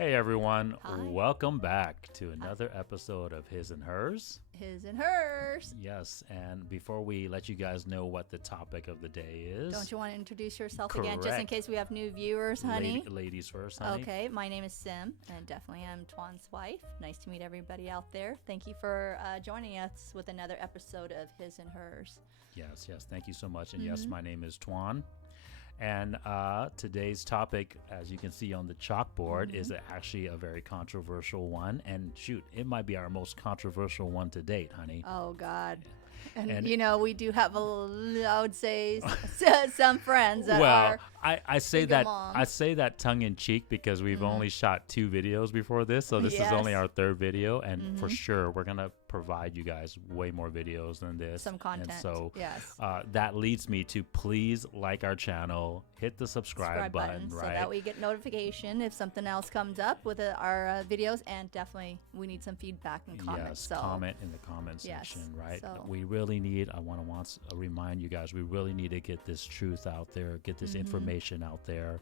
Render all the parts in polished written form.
Hey everyone, Hi. welcome back to another episode of His and Hers. His and hers. Yes, and before we let you guys know what the topic of the day is, Don't you want to introduce yourself again, just in Correct. case we have new viewers, honey? ladies first, honey. Okay, my name is Sim, and definitely I'm Twan's wife. Nice to meet everybody out there. Thank you for joining us with another episode of His and Hers. Yes, thank you so much. And yes, my name is Twan. And today's topic, as you can see on the chalkboard, is actually a very controversial one. And shoot, it might be our most controversial one to date, honey. Oh, God. And- you know, we do have I would say, some friends that Well, are I say single that moms. I say that tongue in cheek because we've only shot 2 videos before this, so this is only Yes. our 3rd video, and for sure we're gonna provide you guys way more videos than this. some content. And so yes. that leads me to please like our channel, hit the subscribe button, so right? that we get notification if something else comes up with our videos, and definitely we need some feedback and comments. Yes, so comment in the comment Yes, section, right? so- We really need, I want to remind you guys, we really need to get this truth out there, get this information out there.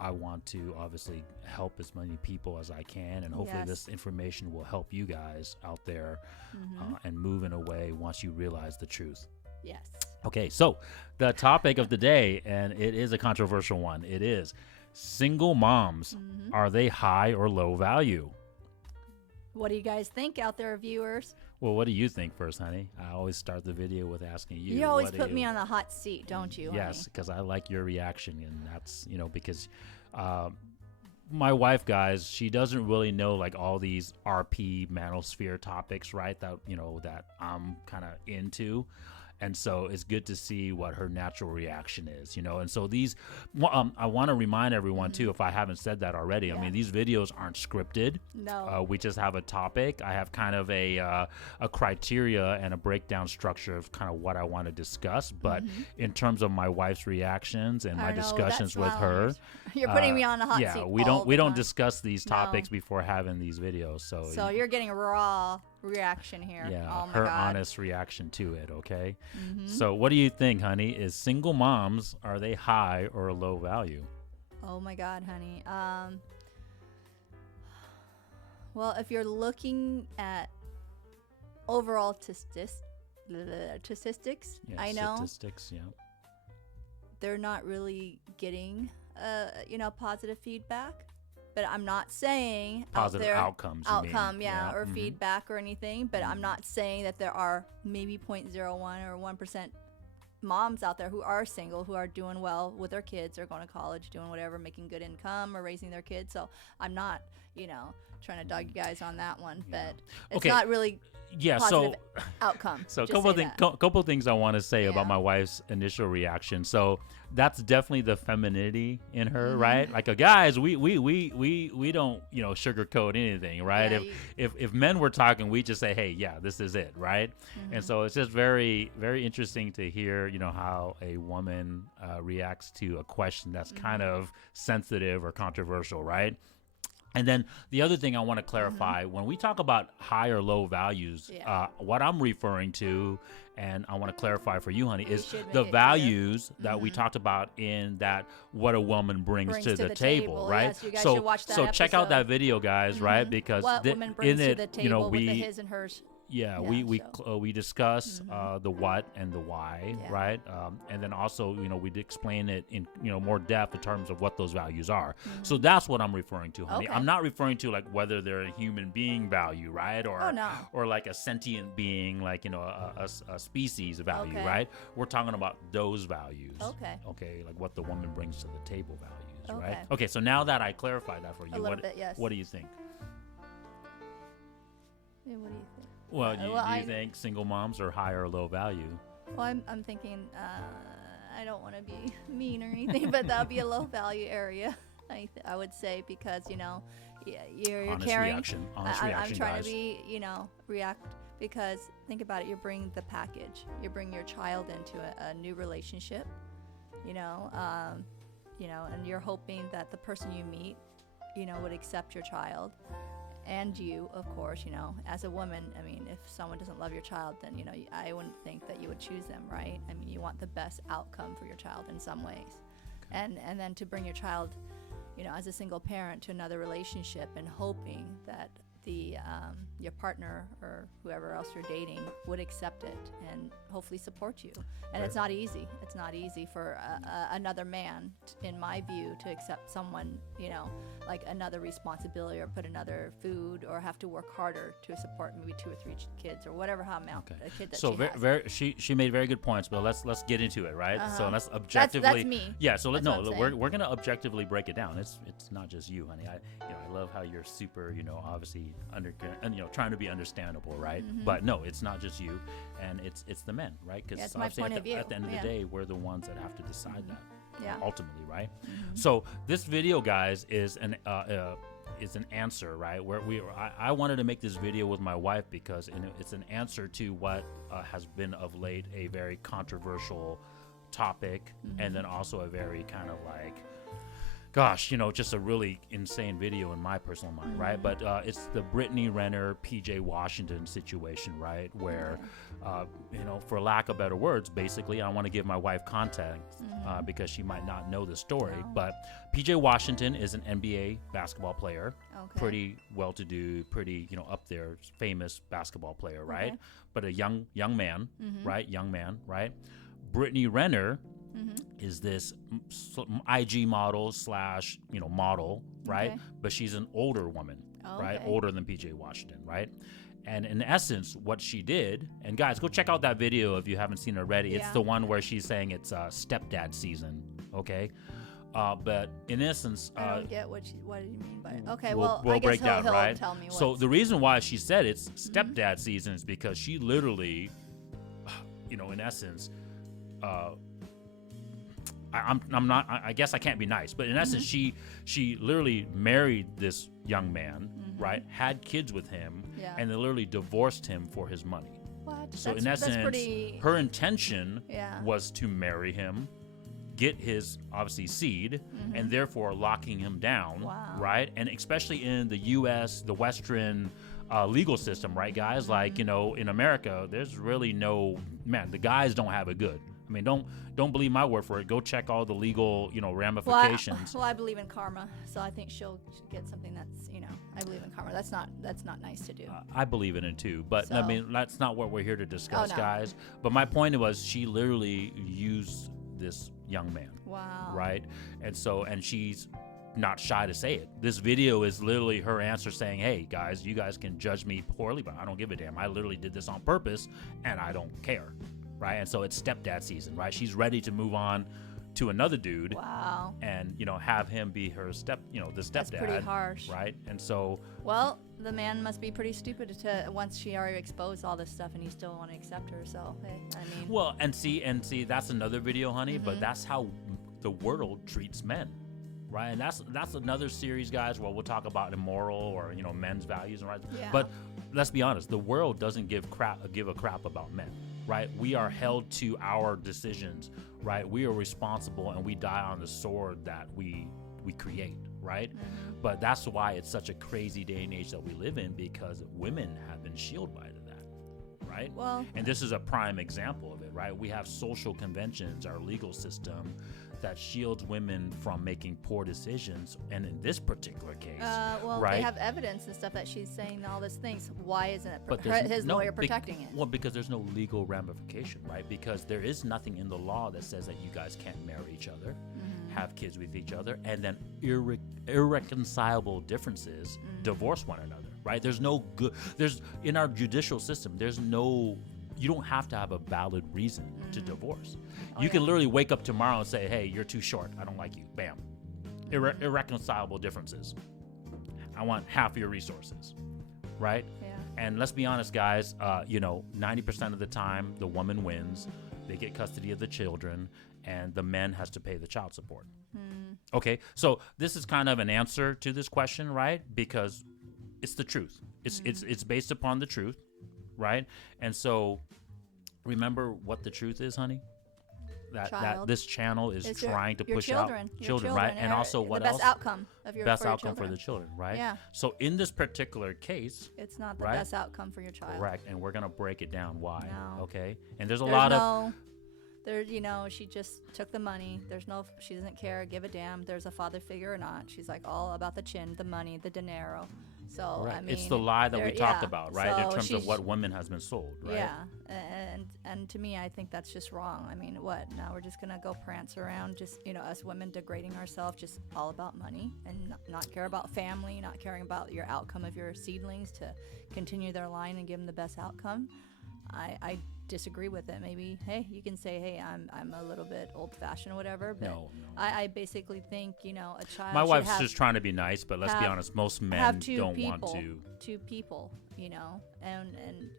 I want to obviously help as many people as I can, and hopefully Yes. this information will help you guys out there and move in a way once you realize the truth. yes. Okay, so the topic of the day, and it is a controversial one, it is single moms. Are they high or low value? What do you guys think out there, viewers? Well, what do you think first, honey? I always start the video with asking you. You always what do put me on the hot seat, don't you? Yes, because I like your reaction, and that's, because my wife, guys, she doesn't really know like all these RP manosphere topics, right? That that I'm kind of into. And so it's good to see what her natural reaction is, And so these, I want to remind everyone too, if I haven't said that already. I mean, these videos aren't scripted. No. We just have a topic. I have kind of a criteria and a breakdown structure of kind of what I want to discuss. But in terms of my wife's reactions and I my know, discussions that with smile her, on You're putting me on the hot yeah, seat. we all don't we the don't time. discuss these No. topics before having these videos. So you're getting a raw reaction here. yeah, Oh my her God. honest reaction to it. Okay, so what do you think, honey? Is single moms, are they high or low value? Oh my God, honey. Well, if you're looking at overall statistics, Yeah, I know statistics. Yeah, they're not really getting, positive feedback. But I'm not saying positive out there, outcomes. You mean. or mhm. feedback or anything. But I'm not saying that there are maybe 0.01 or 1% moms out there who are single, who are doing well with their kids, or going to college, doing whatever, making good income, or raising their kids. So I'm not, trying to dog you guys on that one. But it's Okay. not really Yeah, positive outcome. So a Just say that. couple things I want to say about Yeah. my wife's initial reaction. So that's definitely the femininity in her, Mm-hmm. right? Like guys, we don't sugarcoat anything, right? Yeah, if men were talking, we just say, hey, yeah, this is it, right? Mm-hmm. And so it's just very very interesting to hear how a woman reacts to a question that's kind Mm-hmm. of sensitive or controversial, right? And then the other thing I want to clarify, when we talk about high or low values, Yeah. what I'm referring to, and I want to clarify for you, honey, is should make the it clear. values that we talked about in that what a woman brings to the table, right? Yes, you guys so should watch that so check out that episode. video, guys, right? Because What woman brings in to it, the table we with the his and hers. yeah, Yeah, we discuss the what and the why, Yeah. right? And then also, we'd explain it in more depth in terms of what those values are. So that's what I'm referring to, honey. Okay. I'm not referring to like whether they're a human being value, right? Or Oh, no. or like a sentient being, like a species value, Okay. right? We're talking about those values. Okay. Okay, like what the woman brings to the table values, right? Okay. Okay, so now that I clarified that for you, little bit, yes. what do you think? Yeah, what do you think? Well, do I- you think single moms are high or low value? Well, I'm thinking, I don't want to be mean or anything, but that would be a low value area, I would say, because, you're Honest caring. reaction. Honest I'm reaction, trying guys. to be, react, because think about it, you're bringing the package. You're bringing your child into a new relationship, and you're hoping that the person you meet, would accept your child. And you, of course, as a woman, I mean, if someone doesn't love your child, then, I wouldn't think that you would choose them, right? I mean, you want the best outcome for your child in some ways. And then to bring your child as a single parent to another relationship and hoping that the your partner or whoever else you're dating would accept it and hopefully support you. And Right. it's not easy. It's not easy for another man, in my view, to accept someone, like another responsibility or put another food or have to work harder to support maybe 2 or 3 kids or whatever amount a kid that so she has. she made very good points, but let's get into it, right? So let's That's objectively. me. Yeah. So That's what I'm saying. we're gonna objectively break it down. It's not just you, honey. I love how you're super, obviously trying to be understandable, right? But no, it's not just you, and it's the men, right? Because it's my obviously point of view. at the end of the day, we're the ones that have to decide that. Yeah. Ultimately, right? So this video, guys, is an answer, right? Where I wanted to make this video with my wife because it's an answer to what has been of late a very controversial topic, and then also a very kind of like, gosh, just a really insane video in my personal mind, right? But it's the Brittany Renner, PJ Washington situation, right? Where, for lack of better words, basically, I want to give my wife context because she might not know the story. No. But PJ Washington is an NBA basketball player, Okay. pretty well-to-do, pretty, up there, famous basketball player, right? Okay. But a young man, right? Young man, right? Brittany Renner is this IG model / model, right? Okay. But she's an older woman, right? Okay. Older than PJ Washington, right? And in essence, what she did, and guys, go check out that video if you haven't seen it already. It's Yeah. the one where she's saying it's stepdad season, okay? But in essence, I don't get what do you mean by it? Okay, we'll I guess break down, he'll right? tell me So what's- the reason why she said it's stepdad season is because she literally, in essence, I'm not. I guess I can't be nice, but in essence, she literally married this young man, right? Had kids with him, Yeah. and they literally divorced him for his money. What? So that's, in essence, that's pretty, her intention Yeah. was to marry him, get his obviously seed, and therefore locking him down, Wow. right? And especially in the U.S., the Western legal system, right, guys? Like in America, there's really the guys don't have it good. I mean, don't believe my word for it. Go check all the legal, ramifications. Well, I believe in karma, so I think she'll get something that's, I believe in karma. That's not nice to do. I believe in it too, but I So- mean that's not what we're here to discuss, no. guys. But my point was she literally used this young man, Wow. right? And she's not shy to say it. This video is literally her answer saying, "Hey guys, you guys can judge me poorly, but I don't give a damn. I literally did this on purpose, and I don't care." Right? And so it's stepdad season, right? She's ready to move on to another dude, Wow. and have him be her the stepdad. That's pretty harsh. Right? And so Well, the man must be pretty stupid to once she already exposed all this stuff and he still want to accept her. So, hey, I mean, well, and see, that's another video, honey. But that's how the world treats men, right? And that's another series, guys, where we'll talk about immoral or men's values and rights. Yeah. But let's be honest, the world doesn't give a crap about men, right? We are held to our decisions, right? We are responsible, and we die on the sword that we create, right? But that's why it's such a crazy day and age that we live in, because women have been shielded by that, right? Well, And this is a prime example of it, right? We have social conventions, our legal system, that shields women from making poor decisions. And in this particular case, well, right? they have evidence and stuff that she's saying all these things. Why isn't it But there's his no- lawyer bec- protecting it? Well, because there's no legal ramification, right? Because there is nothing in the law that says that you guys can't marry each other, have kids with each other, and then irreconcilable differences divorce one another, right? There's in our judicial system, you don't have to have a valid reason to divorce. You can literally wake up tomorrow and say, "Hey, you're too short. I don't like you." Bam. Irreconcilable differences. I want half your resources, right? Yeah. And let's be honest, guys, 90% of the time, the woman wins. They get custody of the children, and the man has to pay the child support. Okay, so this is kind of an answer to this question, right? Because it's the truth. It's based upon the truth, right? And so remember what the truth is, honey? That Child. this channel is It's trying to your push children, out your children, right? And are also what the else? best outcome of your Best for your outcome for children. the children, right? Yeah. So in this particular case, It's not the Right? best outcome for your child. correct, and we're gonna break it down why. No. Okay, and there's a There's lot of no, There, you know, she just took the money. She doesn't care, give a damn. There's a father figure or not. She's like all about the chin, the money, the dinero. So Right. I mean, It's the lie that we talked yeah. about, right? In So terms of what women has been sold, right? Yeah, and to me, I think that's just wrong. I mean, what now? We're just gonna go prance around, just us women degrading ourselves, just all about money, and not care about family, not caring about your outcome of your seedlings to continue their line and give them the best outcome. I disagree with it. Maybe, hey, you can say, hey, I'm a little bit old-fashioned or whatever, but No. I basically think a child. My should wife's have, just trying to be nice, but let's be honest, most men have two don't people, want to. two people, and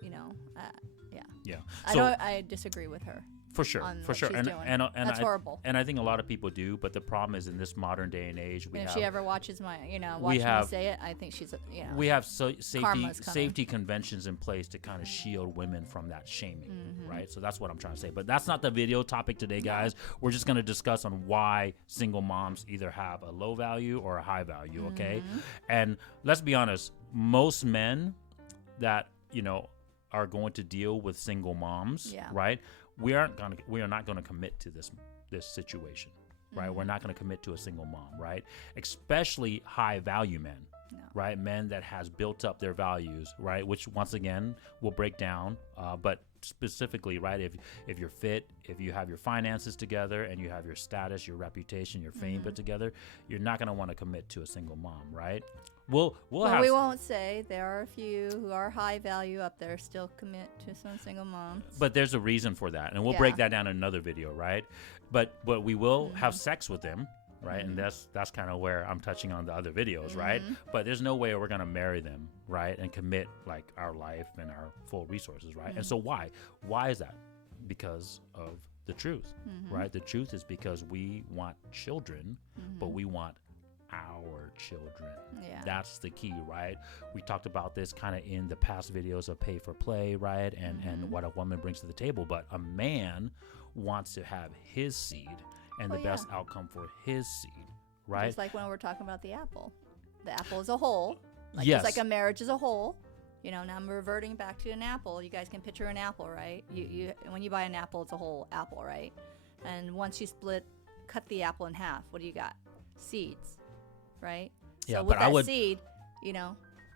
yeah. Yeah. I disagree with her. For sure, on for what sure, she's and doing. That's horrible. And I think a lot of people do, but the problem is in this modern day and age, If she ever watches me say it, I think she's we have Karma's coming. safety conventions in place to kind of shield women from that shaming, right? So that's what I'm trying to say. But that's not the video topic today, guys. We're just going to discuss on why single moms either have a low value or a high value, okay? And let's be honest, most men that are going to deal with single moms, right? We are not going to commit to this situation, right? We're not going to commit to a single mom, right? Especially high value men, right? Men that has built up their values, right? Which once again will break down, but specifically, right? If you're fit, if you have your finances together, and you have your status, your reputation, your fame put together, you're not going to want to commit to a single mom, right? We won't say there are a few who are high value up there still commit to some single moms. But there's a reason for that, and we'll break that down in another video, right? But we will have sex with them, right? And that's kind of where I'm touching on the other videos, right? But there's no way we're gonna marry them, right? And commit like our life and our full resources, right? And so why is that? Because of the truth, right? The truth is because we want children, but we want our children. Yeah. That's the key, right? We talked about this kind of in the past videos of pay for play, right? And what a woman brings to the table, but a man wants to have his seed and the best outcome for his seed, right? Just like when we're talking about the apple as a whole, yes, just like a marriage as a whole. Now I'm reverting back to an apple. You guys can picture an apple, right? You when you buy an apple, it's a whole apple, right? And once you cut the apple in half, what do you got? Seeds. Right? Yeah, so but with that seed,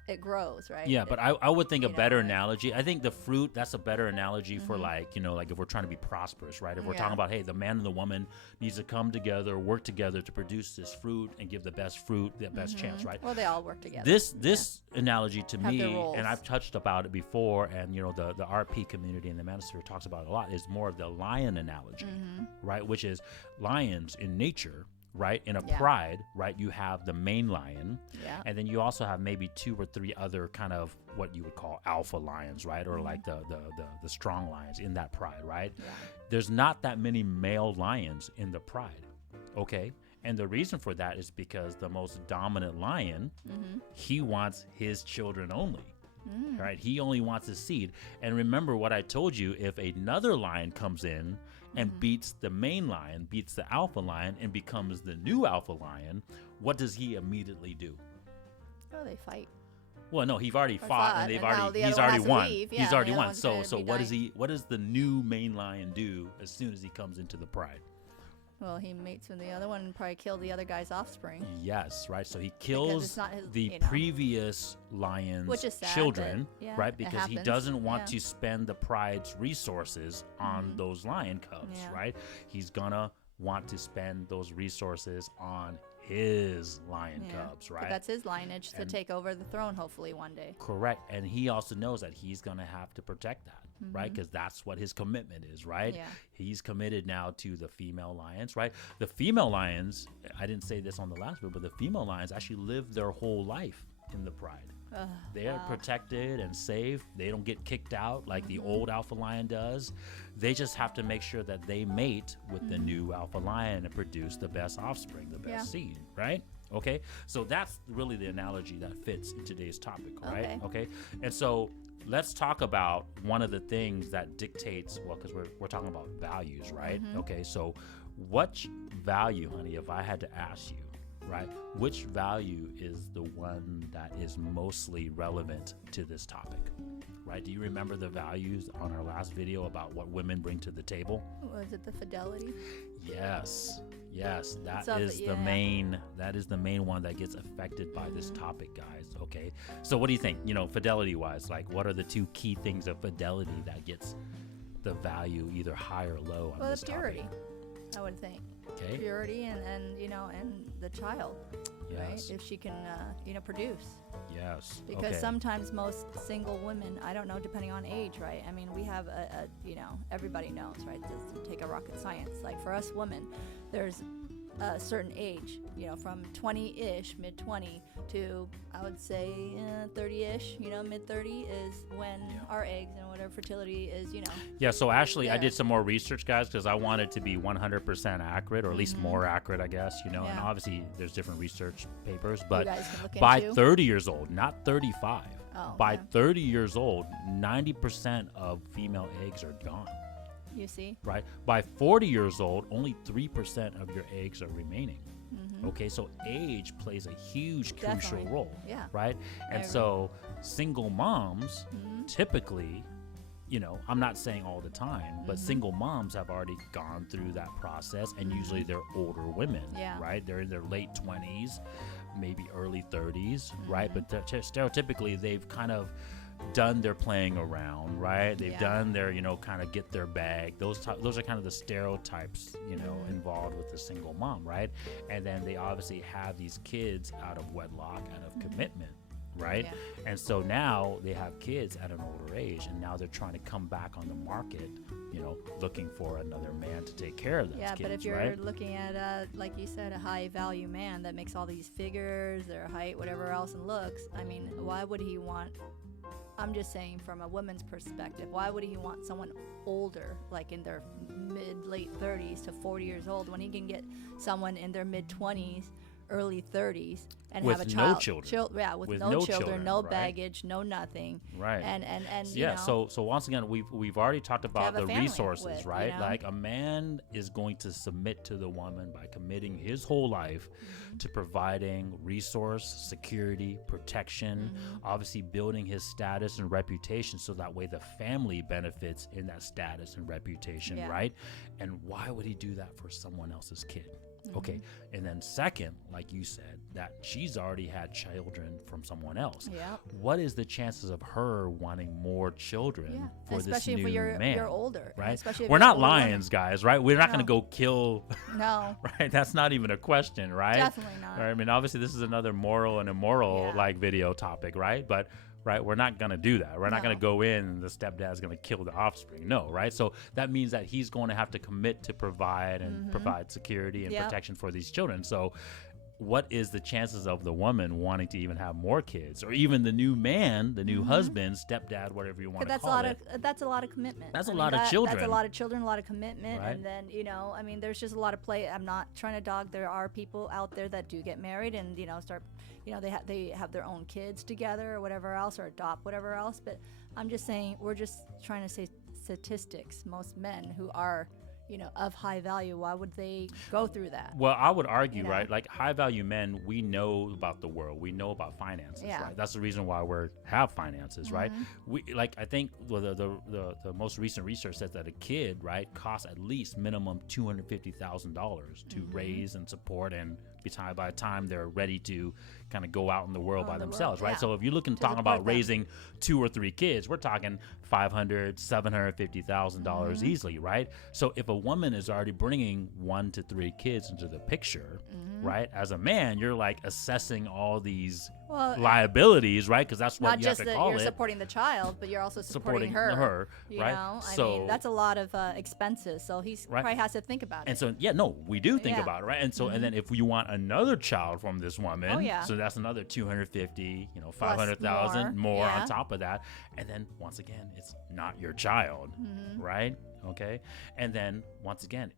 it grows, right? Yeah, but I would think a better analogy. I think the fruit, that's a better analogy for like if we're trying to be prosperous, right? If we're talking about, hey, the man and the woman needs to come together, work together to produce this fruit and give the best fruit, the best chance, right? Well, they all work together. This analogy to Have me, their roles. and I've touched about it before, and the RP community and the manosphere talks about it a lot, is more of the lion analogy, right? Which is lions in nature, right? In a pride, right? You have the main lion, and then you also have maybe 2 or 3 other kind of what you would call alpha lions, right? Or like the strong lions in that pride, right? Yeah. There's not that many male lions in the pride, okay? And the reason for that is because the most dominant lion, he wants his children only. Right? He only wants his seed. And remember what I told you, if another lion comes in and beats the main lion, beats the alpha lion, and becomes the new alpha lion, what does he immediately do? Oh, they fight. Well, no, he's already fought, and he's already won. Yeah, he's already won. So what does the new main lion do as soon as he comes into the pride? Well, he mates with the other one and probably killed the other guy's offspring. Yes, right. So he kills the previous lion's which is sad, children, but, right? Because he doesn't want to spend the pride's resources on those lion cubs, right? He's gonna want to spend those resources on his lion cubs, right? But that's his lineage to take over the throne, hopefully one day. Correct. And he also knows that he's gonna have to protect that. Right? Because that's what his commitment is, right? Yeah. He's committed now to the female lions, right? The female lions, I didn't say this on the last video, but the female lions actually live their whole life in the pride. They are protected and safe. They don't get kicked out like the old alpha lion does. They just have to make sure that they mate with the new alpha lion and produce the best offspring, the best seed, right? Okay, so that's really the analogy that fits in today's topic, right? Okay, and so let's talk about one of the things that dictates, well, because we're talking about values, right? Okay, so what value, honey, if I had to ask you, right? Which value is the one that is mostly relevant to this topic, right? Do you remember the values on our last video about what women bring to the table? Was it the fidelity? Yes, that So, is the main one that gets affected by this topic, guys. Okay, so what do you think? Fidelity wise, like what are the two key things of fidelity that gets the value either high or low on Well, this the purity, topic? I would think. Okay. Purity and the child, right? Yes. If she can, produce. Yes. Because okay. sometimes most single women, I don't know, depending on age, right? I mean, we have everybody knows, right? Doesn't take a rocket science. Like for us women, there's a certain age, from 20-ish, mid-20 to, I would say, 30-ish, mid-30 is when our eggs and whatever fertility is, Yeah, so actually I there. did some more research, guys, because I wanted to be 100% accurate, or at least more accurate, I guess, and Yeah. obviously there's different research papers, you but guys can look by into. 30 years old, not 35, Oh, by okay. 30 years old, 90% of female eggs are gone. You see? Right? By 40 years old, only 3% of your eggs are remaining. Okay, so age plays a huge crucial Definitely. role. Yeah. Right? And agree. so single moms typically, I'm not saying all the time, but single moms have already gone through that process, and usually they're older women, Yeah. right? They're in their late 20s, maybe early 30s, right? But stereotypically, they've kind of done their playing around, right? They've Yeah. done their, kind of get their bag. Those are kind of the stereotypes, involved with the single mom, right? And then they obviously have these kids out of wedlock, out of commitment, right? Yeah. And so now they have kids at an older age, and now they're trying to come back on the market, looking for another man to take care of those Yeah, kids, but if you're right? looking at, like you said, a high value man that makes all these figures, their height, whatever else, and looks, I mean, why would he want? I'm just saying from a woman's perspective, why would he want someone older, like in their late 30s to 40 years old, when he can get someone in their mid 20s, early 30s, and With have a no child? children. With no children, no right? baggage, no nothing. Right. And Yeah, so once again, we've already talked about have a the family resources, with, right? Like a man is going to submit to the woman by committing his whole life to providing resource, security, protection, obviously building his status and reputation, so that way the family benefits in that status and reputation, Yeah. right? And why would he do that for someone else's kid? Okay, and then second, like you said, that she's already had children from someone else. Yeah. What is the chances of her wanting more children Yeah, for especially this new if man? you're older, and right? especially if We're you're not an older woman. lions, guys, right? We're not going to No. go kill, No, right? That's not even a question, right? definitely not. Right? I mean, obviously, this is another moral and immoral Yeah. like video topic, right? But right, we're not going to do that. We're not going to No. go in and the stepdad's going to kill the offspring. No, right? So that means that he's going to have to commit to provide and provide security and Yep. protection for these children. So what is the chances of the woman wanting to even have more kids, or even the new man, the new husband, stepdad, whatever you want But to call it? that's a lot of commitment. That's a I mean, lot of children. That's a lot of children, a lot of commitment, Right. and then I mean, there's just a lot of play. I'm not trying to dog. There are people out there that do get married and start, they have their own kids together or whatever else, or adopt whatever else. But I'm just saying, we're just trying to say statistics. Most men who are of high value, why would they go through that? Well, I would argue, You know? right? Like high value men, we know about the world. We know about finances, Yeah. right? That's the reason why we have finances, right? We I think the most recent research says that a kid, right, costs at least minimum $250,000 to raise and support, and by the time they're ready to kind of go out in the world by themselves, right? yeah. So if you're looking To talking support about them. raising 2 or 3 kids, we're talking $500,000, $750,000 easily, right? So if a woman is already bringing 1 to 3 kids into the picture, right? As a man, you're like assessing all these liabilities, right? Because that's what Not you have just to that call you're it. supporting the child, but you're also supporting Supporting her. her, You right? know, I So- mean, that's a lot of expenses. So he's Right. probably has to think about And it. so, yeah, no, we do think Yeah. about it, right? And so, and then if you want another child from this woman, Oh, yeah. so that's another 250, 500,000 more yeah. on top of that. And then once again, it's not your child, Mm-hmm. right? Okay. And then once again,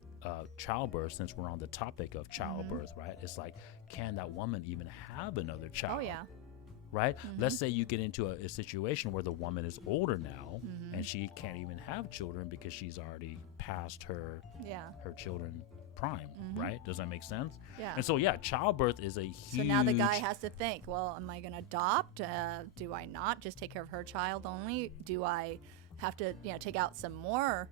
childbirth, since we're on the topic of childbirth, right? It's like, can that woman even have another child? Oh yeah. Right? Let's say you get into a situation where the woman is older now and she can't even have children because she's already past her Yeah. children prime, right? Does that make sense? Yeah. And so, yeah, childbirth is a huge. So now the guy has to think, well, am I going to adopt? Do I not just take care of her child only? Do I have to, take out some more,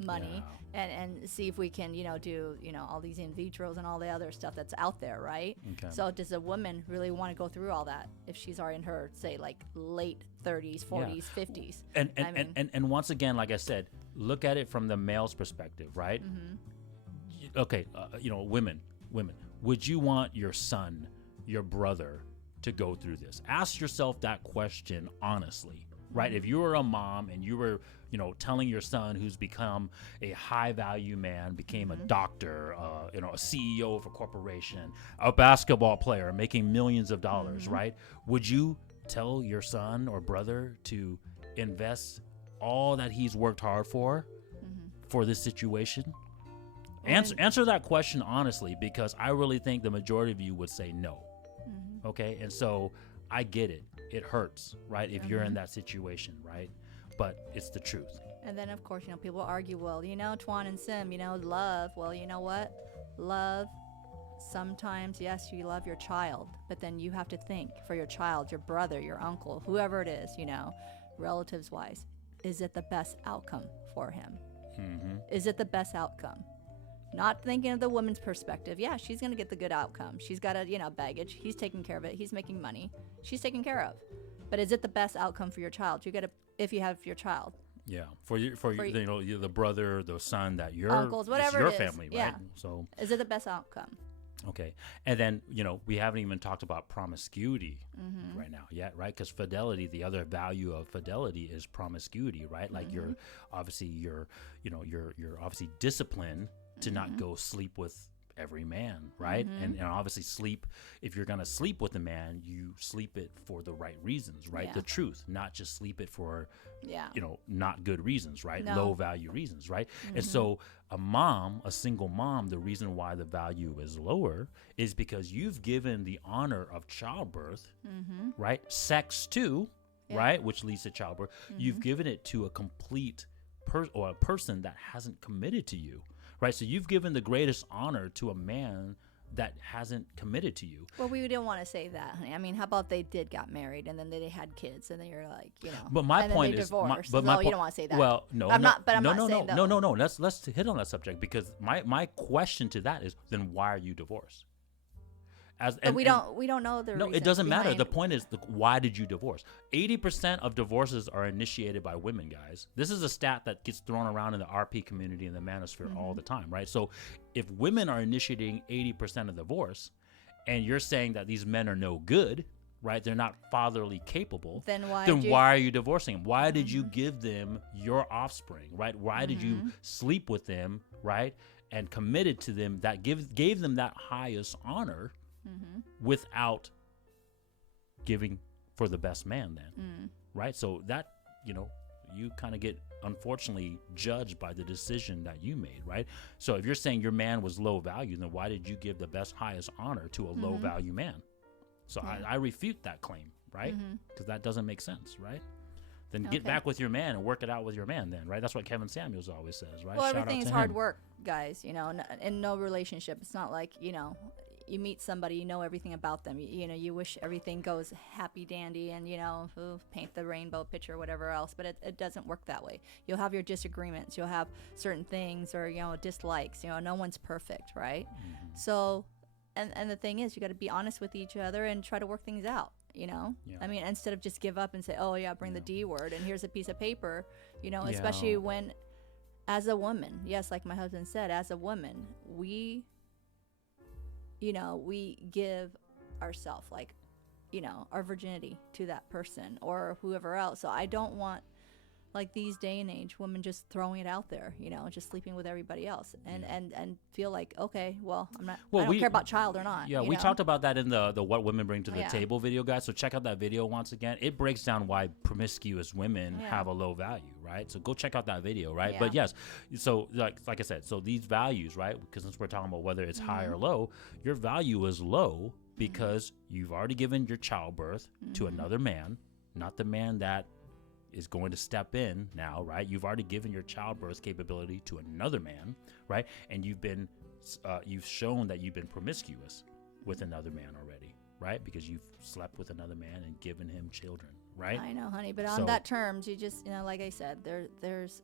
money and see if we can, do, all these in vitros and all the other stuff that's out there, right? Okay. So does a woman really want to go through all that if she's already in her, say, like late 30s, 40s, 50s? And once again, like I said, look at it from the male's perspective, right? Okay, women, would you want your son, your brother to go through this? Ask yourself that question honestly, right? If you were a mom and you were, telling your son who's become a high value man, became a doctor, a CEO of a corporation, a basketball player making millions of dollars, right? Would you tell your son or brother to invest all that he's worked hard for this situation? Answer that question honestly, because I really think the majority of you would say no. Okay, and so I get it. It hurts, right? If you're in that situation, right? But it's the truth. And then, of course, people argue, well, Tuan and Sim, love. Well, you know what? Love, sometimes, yes, you love your child, but then you have to think for your child, your brother, your uncle, whoever it is, relatives-wise, is it the best outcome for him? Is it the best outcome? Not thinking of the woman's perspective. Yeah, she's going to get the good outcome. She's got a, baggage. He's taking care of it. He's making money. She's taken care of. But is it the best outcome for your child? You got to, if you have your child. Yeah, for the brother, the son that your uncles, whatever your it is. family, right? Yeah. So is it the best outcome? Okay, and then we haven't even talked about promiscuity right now yet, right? Because fidelity, the other value of fidelity is promiscuity, right? Like you're obviously obviously disciplined to not go sleep with every man, right? And obviously sleep, if you're going to sleep with a man, you sleep it for the right reasons, right? The truth, not just sleep it for, not good reasons, right? No. Low value reasons, right? And so a single mom, the reason why the value is lower is because you've given the honor of childbirth, right? Sex too, right? Which leads to childbirth. You've given it to a complete or a person that hasn't committed to you. Right, so you've given the greatest honor to a man that hasn't committed to you. Well, we don't want to say that, honey. I mean, how about they got married and then they had kids and then you're like, But my and point then they is, divorced. you don't want to say that. Well, no, I'm no, not. But I'm no, not no, saying no. Let's hit on that subject, because my question to that is, then why are you divorced? We don't know the No, reason it doesn't matter. behind The point is, why did you divorce? 80% of divorces are initiated by women, guys. This is a stat that gets thrown around in the RP community and the manosphere all the time, right? So if women are initiating 80% of divorce, and you're saying that these men are no good, right? They're not fatherly capable. Then why are you divorcing them? Why did you give them your offspring, right? Why did you sleep with them, right? And committed to them, that gave them that highest honor, without giving for the best man then, right? So that, you kind of get, unfortunately, judged by the decision that you made, right? So if you're saying your man was low value, then why did you give the best, highest honor to a low value man? So I refute that claim, right? Because that doesn't make sense, right? Then get back with your man and work it out with your man then, right? That's what Kevin Samuels always says, right? Well, Shout everything out is to hard him. work, guys, in no relationship. It's not like, you meet somebody, you know everything about them. You wish everything goes happy dandy and, paint the rainbow picture or whatever else, but it doesn't work that way. You'll have your disagreements. You'll have certain things or, dislikes. No one's perfect, right? So, and the thing is, you got to be honest with each other and try to work things out, I mean, instead of just give up and say, oh, yeah, bring the D word and here's a piece of paper, especially when, as a woman, yes, like my husband said, as a woman, we give ourselves, like, our virginity to that person or whoever else. So I don't want, like, these day and age women just throwing it out there, just sleeping with everybody else and feel like, okay, well, I don't care about child or not. Yeah, we talked about that in the What Women Bring to the Table video, guys. So check out that video once again. It breaks down why promiscuous women have a low value, right? So go check out that video, right? Yeah. But yes, so like I said, so these values, right? Because since we're talking about whether it's high or low, your value is low because you've already given your childbirth to another man, not the man that is going to step in now, right? You've already given your childbirth capability to another man, right? And you've been you've shown that you've been promiscuous with another man already, right? Because you've slept with another man and given him children, right? I know, honey, but on that terms, you just, like I said, there's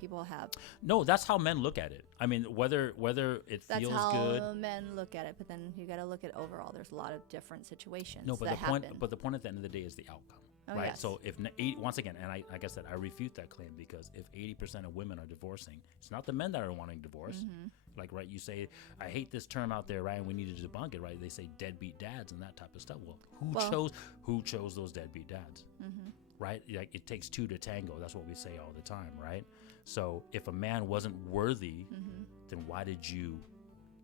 people have. No, that's how men look at it. I mean, whether it that's feels how good. Men look at it, but then you got to look at overall. There's a lot of different situations. No, but that the point at the end of the day is the outcome. Oh, right. Yes. So if once again, and like I said, I refute that claim, because if 80% of women are divorcing, it's not the men that are wanting divorce. Mm-hmm. Like, right, you say, I hate this term out there, right? And we need to debunk it, right? They say deadbeat dads and that type of stuff. Well, who chose those deadbeat dads? Mm-hmm. Right? Like, it takes two to tango. That's what we say all the time, right? So if a man wasn't worthy, then why did you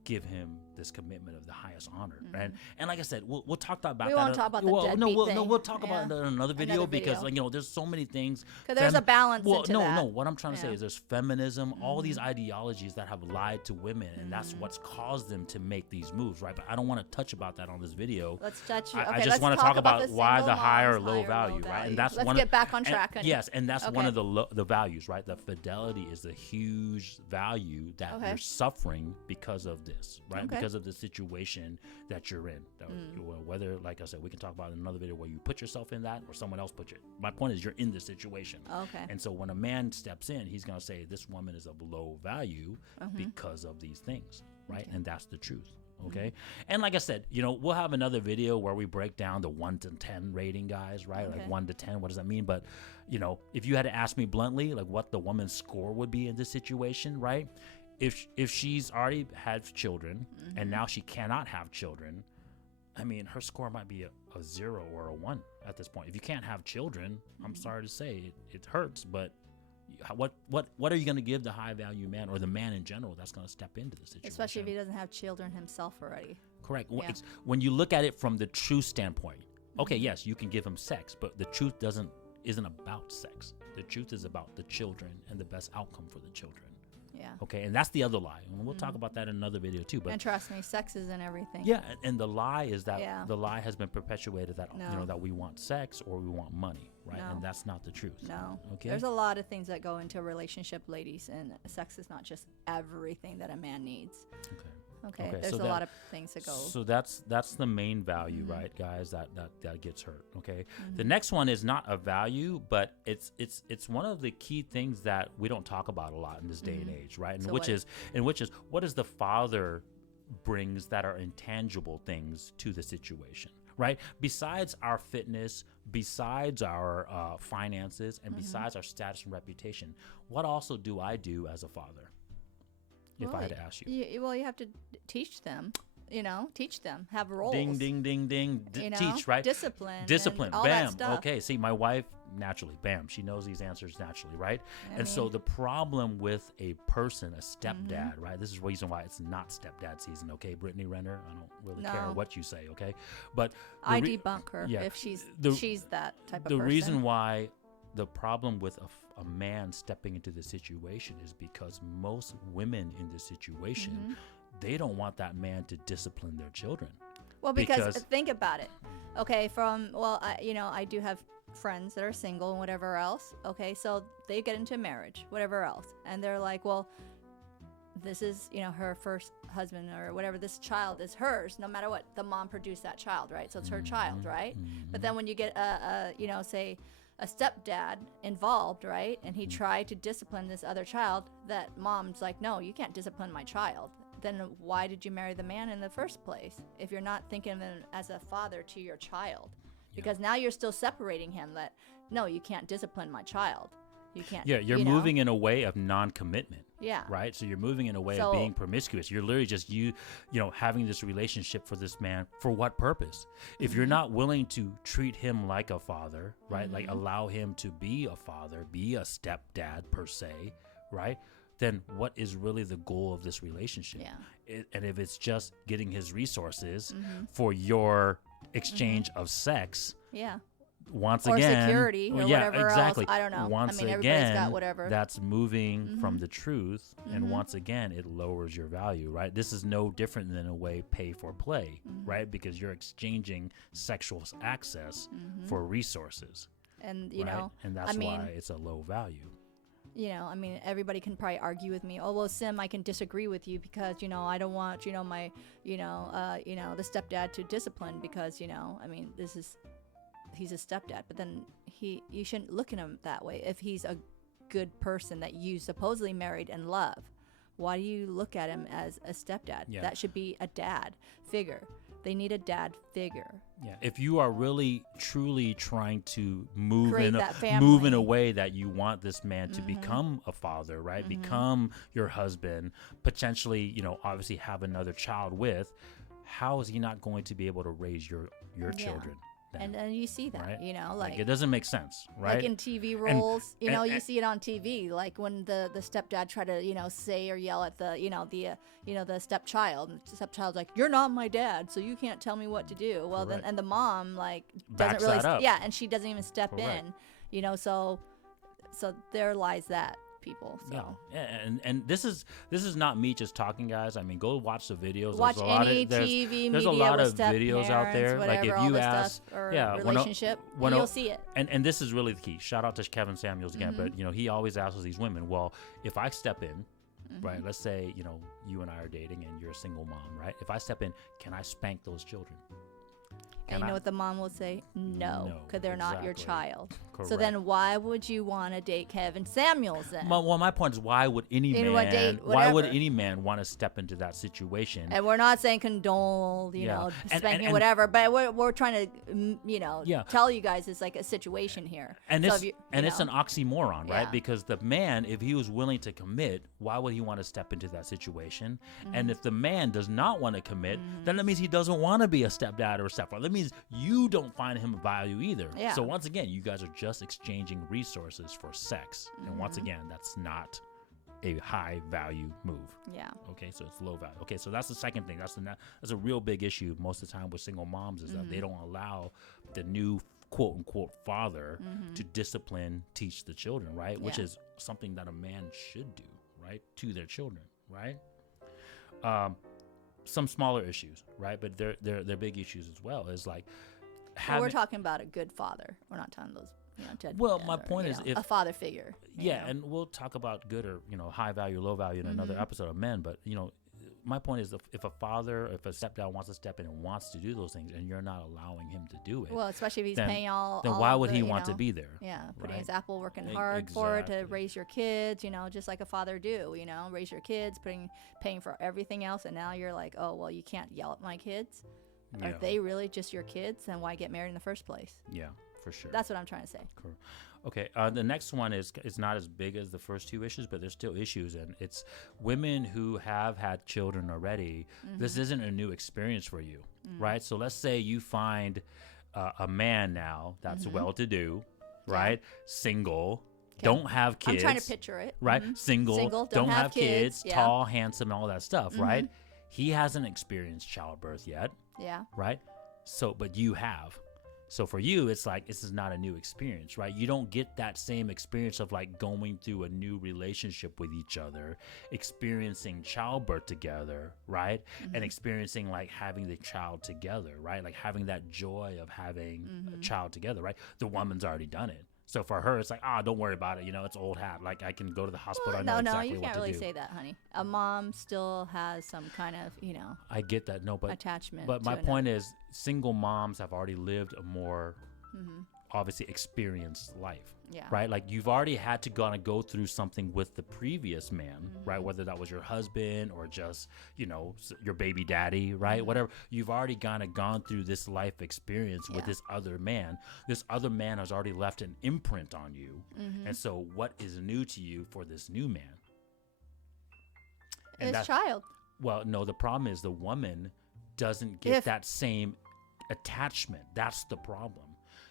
give him this commitment of the highest honor? And like I said, we'll talk about that. We won't talk about the deadbeat thing. We'll talk about it in another video, because there's so many things. Because there's a balance into that. No, what I'm trying to say is there's feminism, all these ideologies that have lied to women, and that's what's caused them to make these moves, right? But I don't want to touch about that on this video. Let's touch. I just want to talk about why the high or low value, right? And that's let's get back on track. Yes, and that's one of the values, right? The fidelity is the huge value that you're suffering because of this, right? Because of the situation that you're in. Whether, like I said, we can talk about in another video where you put yourself in that or someone else put you. My point is, you're in this situation. Okay. And so when a man steps in, he's going to say, this woman is of low value because of these things, right? And that's the truth. Okay. And like I said, we'll have another video where we break down the 1 to 10 rating, guys, right? Like 1 to 10, what does that mean? But, if you had to ask me bluntly, like what the woman's score would be in this situation, right? If she's already had children and now she cannot have children, I mean, her score might be a 0 or a 1 at this point. If you can't have children, I'm sorry to say, it hurts, but what are you going to give the high value man, or the man in general that's going to step into the situation? Especially if he doesn't have children himself already. Correct. Yeah. When you look at it from the true standpoint, okay, yes, you can give him sex, but the truth isn't about sex. The truth is about the children and the best outcome for the children. Yeah. Okay, and that's the other lie, and we'll talk about that in another video too. But and trust me, sex is in everything. Yeah, and the lie is that the lie has been perpetuated that that we want sex or we want money, right? No. And that's not the truth. No. Okay. There's a lot of things that go into a relationship, ladies, and sex is not just everything that a man needs. Okay. There's a lot of things that go. So that's the main value, right, guys? That gets hurt. Okay. The next one is not a value, but it's one of the key things that we don't talk about a lot in this day and age, right? And which is what does the father brings that are intangible things to the situation, right? Besides our fitness, besides our finances, and besides our status and reputation, what also do I do as a father? If I had to ask you. You have to teach them, have roles. Ding, ding, ding, ding. Teach, right? Discipline. Bam. All that stuff. Okay. See, my wife, naturally, bam, she knows these answers naturally, right? So the problem with a person, a stepdad, right? This is the reason why it's not stepdad season, okay, Brittany Renner? I don't really care what you say, okay? But I debunk her if she's that type of person. The reason why the problem with a man stepping into the situation is because most women in this situation, they don't want that man to discipline their children. Well, because think about it. Okay, I do have friends that are single and whatever else. Okay, so they get into marriage, whatever else, and they're like, well, this is her first husband or whatever. This child is hers, no matter what. The mom produced that child, right? So it's her child, right? But then when you get say a stepdad involved, right? And he tried to discipline this other child, that mom's like, no, you can't discipline my child. Then why did you marry the man in the first place if you're not thinking of him as a father to your child? Because now you're still separating him, that, no, you can't discipline my child. You can't. Yeah, you're moving in a way of non-commitment. Yeah. Right? So you're moving in a way of being promiscuous. You're literally just having this relationship for this man for what purpose? If you're not willing to treat him like a father, right? Like allow him to be a father, be a stepdad per se, right? Then what is really the goal of this relationship? Yeah. And if it's just getting his resources for your exchange of sex, once again, security or whatever else. I don't know. Once everybody's got whatever. That's moving from the truth, and once again, it lowers your value, right? This is no different than a way pay for play, right? Because you're exchanging sexual access for resources, and and that's why it's a low value. I mean, everybody can probably argue with me. Oh, well, Sim, I can disagree with you because, I don't want, my, the stepdad to discipline because, I mean, he's a stepdad. But then you shouldn't look at him that way. If he's a good person that you supposedly married and love, why do you look at him as a stepdad? Yeah. That should be a dad figure. They need a dad figure. Yeah, if you are really truly trying to move Create in that move in a family. way that you want this man to become a father, right? Become your husband, potentially, obviously have another child with, how is he not going to be able to raise your children? Then? And you see that, Right? like it doesn't make sense, right? Like in TV roles, you see it on TV, like when the stepdad try to, say or yell at the, the stepchild, and the stepchild's like, "You're not my dad, so you can't tell me what to do." Well, Correct. then, and the mom like Backs doesn't really, that up. yeah, and she doesn't even step Correct. in, so there lies that, people. So. Yeah, and this is not me just talking, guys. I mean, go watch the videos. Watch there's a lot any of, there's, TV there's a media lot with of videos out there. whatever, Like if all you this ask, stuff, or when relationship, when you'll see it. And this is really the key. Shout out to Kevin Samuels again, but he always asks these women, well, if I step in, right? Let's say you and I are dating and you're a single mom, right? If I step in, can I spank those children? And you know what the mom will say? No, because they're not your exactly. child. Correct. So then why would you want to date Kevin Samuels then? Well, my point is, why would any man want to step into that situation? And we're not saying condole, spanking, and whatever, but we're trying to, tell you guys it's like a situation here. And so it's an oxymoron, right? Yeah. Because the man, if he was willing to commit, why would he want to step into that situation? And if the man does not want to commit, then that means he doesn't want to be a stepdad or a stepfather. That means you don't find him of value either. Yeah. So once again, you guys are just exchanging resources for sex. And once again, that's not a high value move. Yeah. Okay, so it's low value. Okay, so that's the second thing. That's a real big issue most of the time with single moms is that they don't allow the new quote unquote father to discipline, teach the children, right? Which is something that a man should do, right? To their children, right? Some smaller issues, right? But they're big issues as well. Is like we're talking about a good father. We're not talking those. My point is, if a father figure. And we'll talk about good or high value, low value in another episode of Men. But my point is, if a stepdad wants to step in and wants to do those things, and you're not allowing him to do it, well, especially if he's paying all. Then all why would the, he want to be there? Yeah, putting right? his apple, working hard for it to Exactly. raise your kids. Just like a father do. Raise your kids, paying for everything else, and now you're like, oh well, you can't yell at my kids. Yeah. Are they really just your kids? Then why get married in the first place? Yeah, for sure. That's what I'm trying to say. Cool. Okay, the next one is not as big as the first two issues, but there's still issues, and it's women who have had children already. This isn't a new experience for you, right? So let's say you find a man now that's well-to-do, right? Single, don't have kids. I'm trying to picture it. Right? Single, don't have kids, yeah. tall, handsome, all that stuff, right? He hasn't experienced childbirth yet, Yeah. right? So, but you have. So for you, it's like, this is not a new experience, right? You don't get that same experience of like going through a new relationship with each other, experiencing childbirth together, right? And experiencing like having the child together, right? Like having that joy of having a child together, right? The woman's already done it. So for her, it's like, don't worry about it. It's old hat. Like I can go to the hospital. I know exactly you what can't to really do. say that, honey. A mom still has some kind of, I get that. No, but attachment. But my to point is, single moms have already lived a more obviously experienced life. Yeah. Right? Like you've already had to go through something with the previous man, right? Whether that was your husband or just, your baby daddy, right? Whatever. You've already gone through this life experience with this other man. This other man has already left an imprint on you. And so what is new to you for this new man? And His child. Well, no, the problem is the woman doesn't get that same attachment. That's the problem.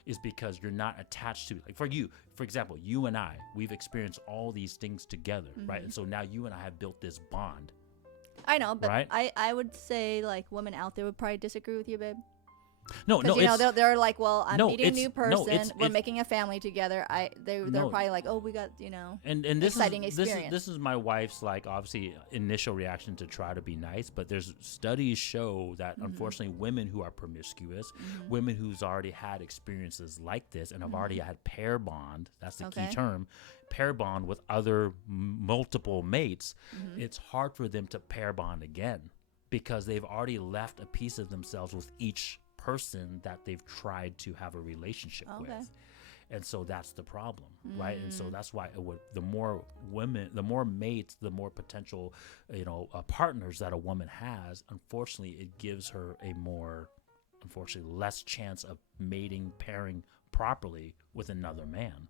Is because you're not attached to, like for example, you and I, we've experienced all these things together, right? And so now you and I have built this bond. I know, but right? I would say like women out there would probably disagree with you, babe. No, Because no, they're like, well, I'm no, meeting a new person. We're it's making a family together. They're no. probably like, oh, we got And this exciting is experience. this is my wife's like obviously initial reaction to try to be nice, but there's studies show that unfortunately women who are promiscuous, women who's already had experiences like this and have already had pair bond, that's the key term, pair bond with other multiple mates, it's hard for them to pair bond again because they've already left a piece of themselves with each person that they've tried to have a relationship with. And so that's the problem, right? And so that's why the more women, the more mates, the more potential, partners that a woman has, unfortunately, it gives her a more, unfortunately, less chance of mating, pairing properly with another man.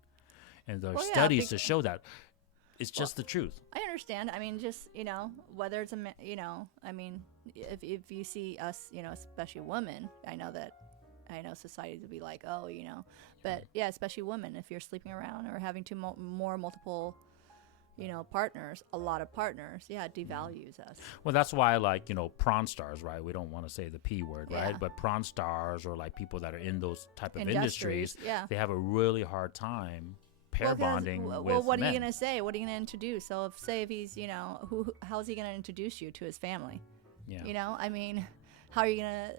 And there are studies to show that. It's just the truth. I understand. I mean, just, whether it's I mean, if you see us, especially women, I know society to be like, oh, but yeah, especially women, if you're sleeping around or having multiple, partners, a lot of partners, it devalues us. Well, that's why, like, prawn stars, right? We don't want to say the P word, right? But prawn stars or like people that are in those type of industries, they have a really hard time pair bonding with what men. are you going to say? What are you going to introduce? So if he's, how's he going to introduce you to his family? Yeah. I mean, how are you going to,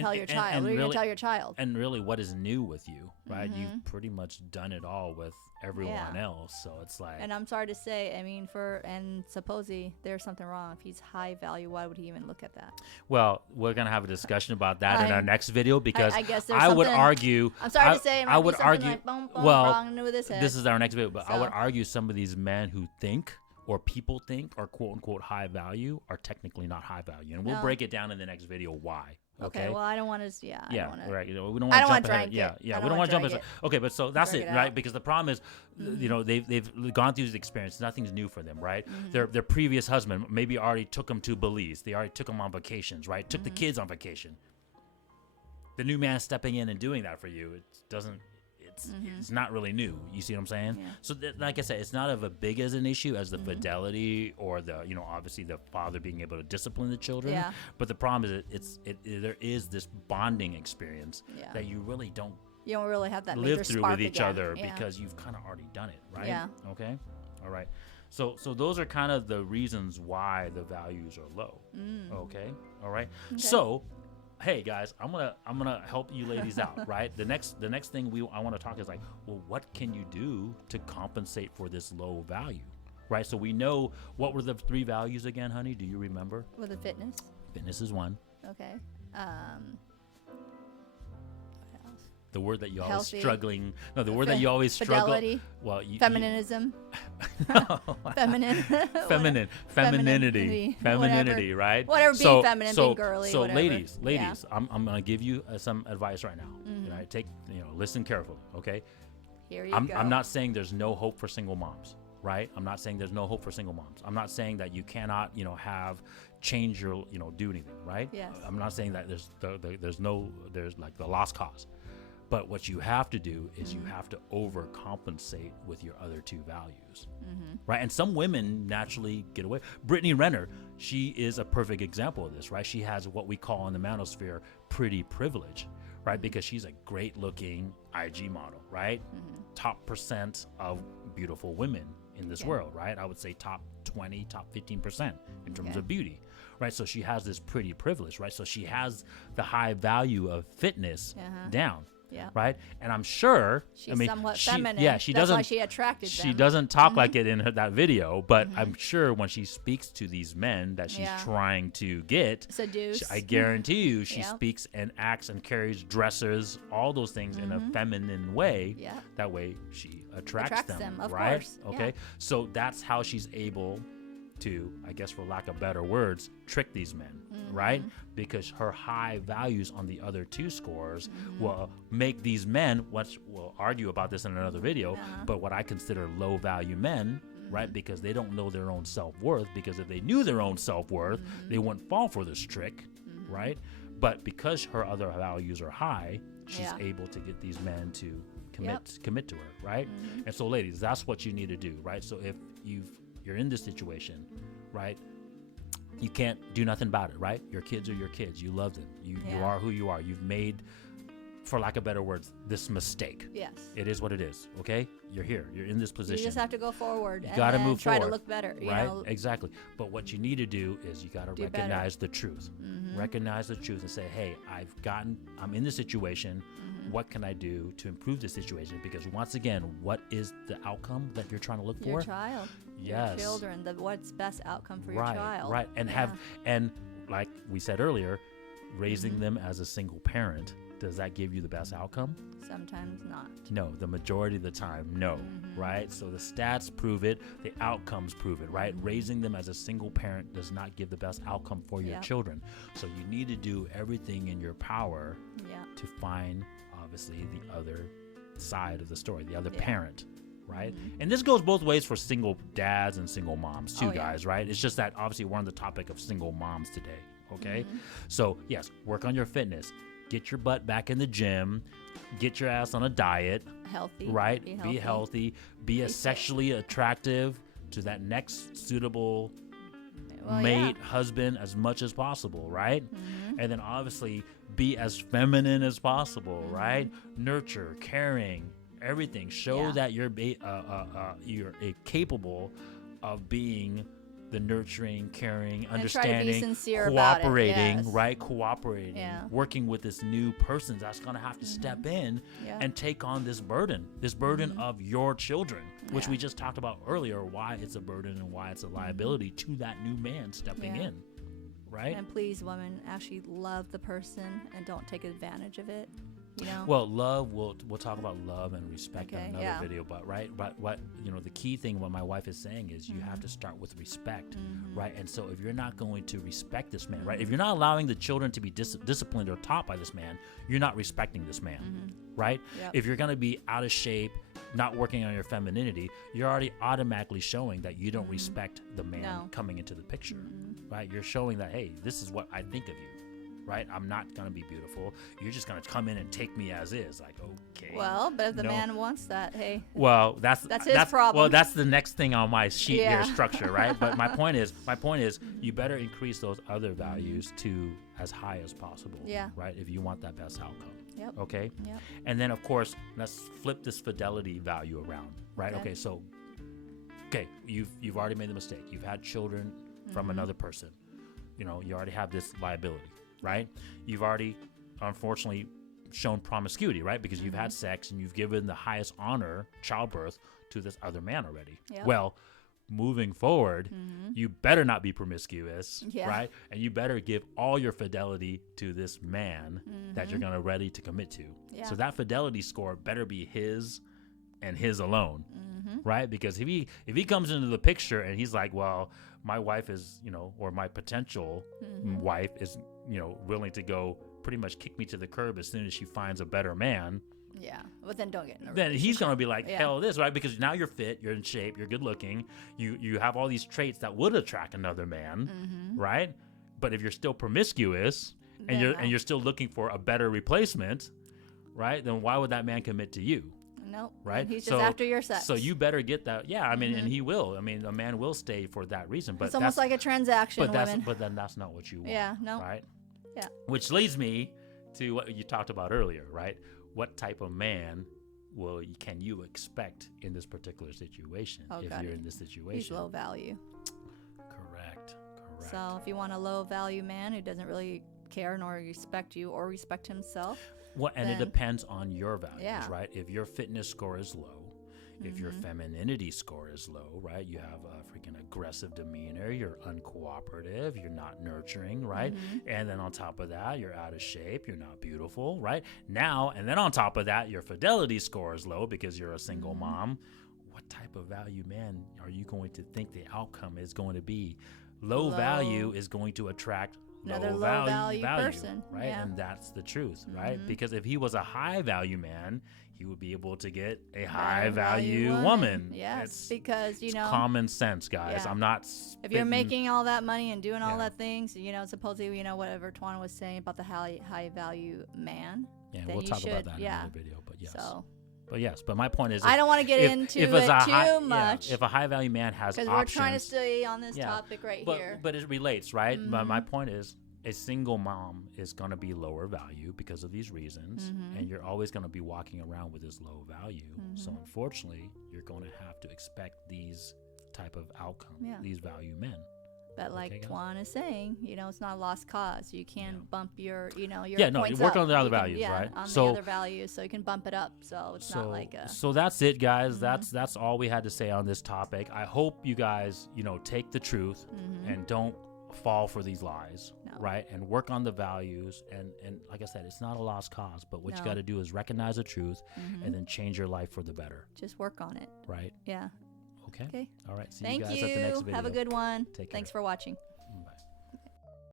tell your child? What are you going to tell your child? And really, what is new with you, right? You've pretty much done it all with everyone else. So it's like... And I'm sorry to say, I mean, and supposedly there's something wrong. If he's high value, why would he even look at that? Well, we're going to have a discussion about that in our next video because I guess I would argue... I'm sorry to say, it might I would be something argue, like, boom, boom, well, wrong with his head. This is our next video, but I would argue some of these men who think or people think are quote-unquote high value are technically not high value. And we'll break it down in the next video why. Okay, well, I don't want to, right. We don't want to jump ahead. Yeah, we don't want to jump ahead. Okay, but so that's it, right? Because the problem is, they've gone through this experience. Nothing's new for them, right? Their previous husband maybe already took them to Belize. They already took them on vacations, right? Took the kids on vacation. The new man stepping in and doing that for you, it doesn't... It's not really new. You see what I'm saying? Yeah. So, like I said, it's not of a big as an issue as the fidelity or the, obviously the father being able to discipline the children. Yeah. But the problem is, there is this bonding experience that you really don't. You don't really have that live through with each again. other because you've kind of already done it, right? Yeah. Okay. All right. So those are kind of the reasons why the values are low. Okay. All right. Okay. So. Hey guys, I'm gonna help you ladies out, right? The next thing I want to talk is like, well, what can you do to compensate for this low value, right? So we know what were the 3 values again, honey? Do you remember? Well, the fitness. Fitness is one. Okay. The word that you always Healthy. struggling. No, the word that you always Fidelity. struggle. Well, Feminism. Femininity, right? Whatever, being feminine, being girly. So, whatever. ladies, I'm gonna give you some advice right now. Right? Listen carefully, okay? Here you go. I'm not saying there's no hope for single moms, right? I'm not saying there's no hope for single moms. I'm not saying that you cannot, change your, do anything, right? Yes. I'm not saying that there's like the lost cause. But what you have to do is you have to overcompensate with your other 2 values, right? And some women naturally get away. Brittany Renner, she is a perfect example of this, right? She has what we call in the manosphere pretty privilege, right? Because she's a great-looking IG model, right? Top % of beautiful women in this world, right? I would say top 20, top 15% in terms of beauty, right? So she has this pretty privilege, right? So she has the high value of fitness down. Yeah. Right. And I'm sure she's somewhat feminine. Yeah, she That's doesn't. Why she attracted them. She doesn't talk like it in that video, but I'm sure when she speaks to these men that she's trying to seduce, I guarantee you, she speaks and acts and carries dresses, all those things in a feminine way. Yeah. That way she attracts them. Of right. Course. Okay. Yeah. So that's how she's able to, I guess for lack of better words, trick these men, right? Because her high values on the other 2 scores will make these men, which we'll argue about this in another video, but what I consider low value men, right? Because they don't know their own self-worth, because if they knew their own self-worth, they wouldn't fall for this trick, right? But because her other values are high, she's able to get these men to commit to her, right? And so ladies, that's what you need to do, right? So if you're in this situation, right? you can't do nothing about it, right? Your kids are your kids. You love them. You are who you are. You've made, for lack of better words, this mistake. Yes. It is what it is, okay? You're here. You're in this position. You just have to go forward. You and got to then move try forward. to look better. You right? know? Exactly. But what you need to do is you got to recognize the truth. Recognize the truth and say, hey, I'm in this situation. What can I do to improve the situation? Because once again, what is the outcome that you're trying to look for? Your child. Yes. Your children. What's best outcome for right, your child. Right. And and like we said earlier, raising them as a single parent, does that give you the best outcome? Sometimes not. No, the majority of the time, no, right? So the stats prove it, the outcomes prove it, right? Raising them as a single parent does not give the best outcome for your children. So you need to do everything in your power to find, obviously, the other side of the story, the other parent, right? And this goes both ways for single dads and single moms too, guys, right? It's just that obviously we're on the topic of single moms today, okay? So yes, work on your fitness. Get your butt back in the gym. Get your ass on a diet. Healthy. Right? Be healthy. Be as sexually attractive to that next suitable mate, husband as much as possible, right? And then obviously be as feminine as possible, right? Nurture, caring, everything. Show that you're capable of being the nurturing, caring, and understanding, cooperating, right? Cooperating, working with this new person that's going to have to step in and take on this burden of your children, which we just talked about earlier, why it's a burden and why it's a liability to that new man stepping in, right? And please, women, actually love the person and don't take advantage of it. You know? Well, love, we'll talk about love and respect in another video, but what the key thing, what my wife is saying is you have to start with respect, right? And so if you're not going to respect this man, right? If you're not allowing the children to be disciplined or taught by this man, you're not respecting this man, right? If you're going to be out of shape, not working on your femininity, you're already automatically showing that you don't respect the man coming into the picture, right? You're showing that, hey, this is what I think of you. Right? I'm not going to be beautiful. You're just going to come in and take me as is. Like, okay. Well, but if the man wants that, hey. Well, that's his problem. Well, that's the next thing on my sheet here, structure, right? But my point is, you better increase those other values to as high as possible. Yeah. Right? If you want that best outcome. Yep. Okay? Yep. And then, of course, let's flip this fidelity value around, right? Okay, so, you've already made the mistake. You've had children from another person. You already have this liability. Right? You've already, unfortunately, shown promiscuity, right? Because you've had sex and you've given the highest honor, childbirth, to this other man already. Yep. Well, moving forward, you better not be promiscuous, right? And you better give all your fidelity to this man that you're gonna ready to commit to. Yeah. So that fidelity score better be his and his alone, right? Because if he comes into the picture and he's like, well, my wife is, or my potential wife is, willing to go pretty much kick me to the curb as soon as she finds a better man. Yeah, but then don't get in a relationship. Then he's going to be like, hell this, right? Because now you're fit, you're in shape, you're good looking, you have all these traits that would attract another man, right? But if you're still promiscuous and you're still looking for a better replacement, right? Then why would that man commit to you? Nope. Right? He's just after your sex. So you better get that. Yeah, I mean, and he will. I mean, a man will stay for that reason. But it's almost like a transaction, but then that's not what you want. Yeah, no. Right? Yeah. Which leads me to what you talked about earlier, right? What type of man can you expect in this particular situation if you're in this situation? He's low value. Correct. So if you want a low value man who doesn't really care nor respect you or respect himself, and it depends on your values, right? If your fitness score is low, if your femininity score is low, right? You have a freaking aggressive demeanor, you're uncooperative, you're not nurturing, right? And then on top of that, you're out of shape, you're not beautiful, right? And then on top of that, your fidelity score is low because you're a single mom. What type of value man are you going to think the outcome is going to be? Low value is going to attract another low value person, right? And that's the truth, right? Because if he was a high value man, he would be able to get a high value woman. Yes, because it's common sense, guys. Yeah. I'm not. If you're making all that money and doing all that things, supposedly, whatever Tuan was saying about the high value man. Yeah, we'll talk about that in another video. But yes. So, But yes, but my point is, I don't want to get into it too much. If a high value man has options, because we're trying to stay on this topic here. But it relates, right? My point is, a single mom is going to be lower value because of these reasons, and you're always going to be walking around with this low value. So unfortunately, you're going to have to expect these type of outcome, these value men. But like Tuan is saying, it's not a lost cause. You can bump your, your you points work up. on the other values, right? On the other values, so you can bump it up. So it's not like a... So that's it, guys. That's all we had to say on this topic. I hope you guys, take the truth and don't fall for these lies, right? And work on the values. And like I said, it's not a lost cause, but what you got to do is recognize the truth and then change your life for the better. Just work on it. Right? Yeah. Okay. All right. See Thank you guys at the next video. Have a good one. Take care. Thanks for watching.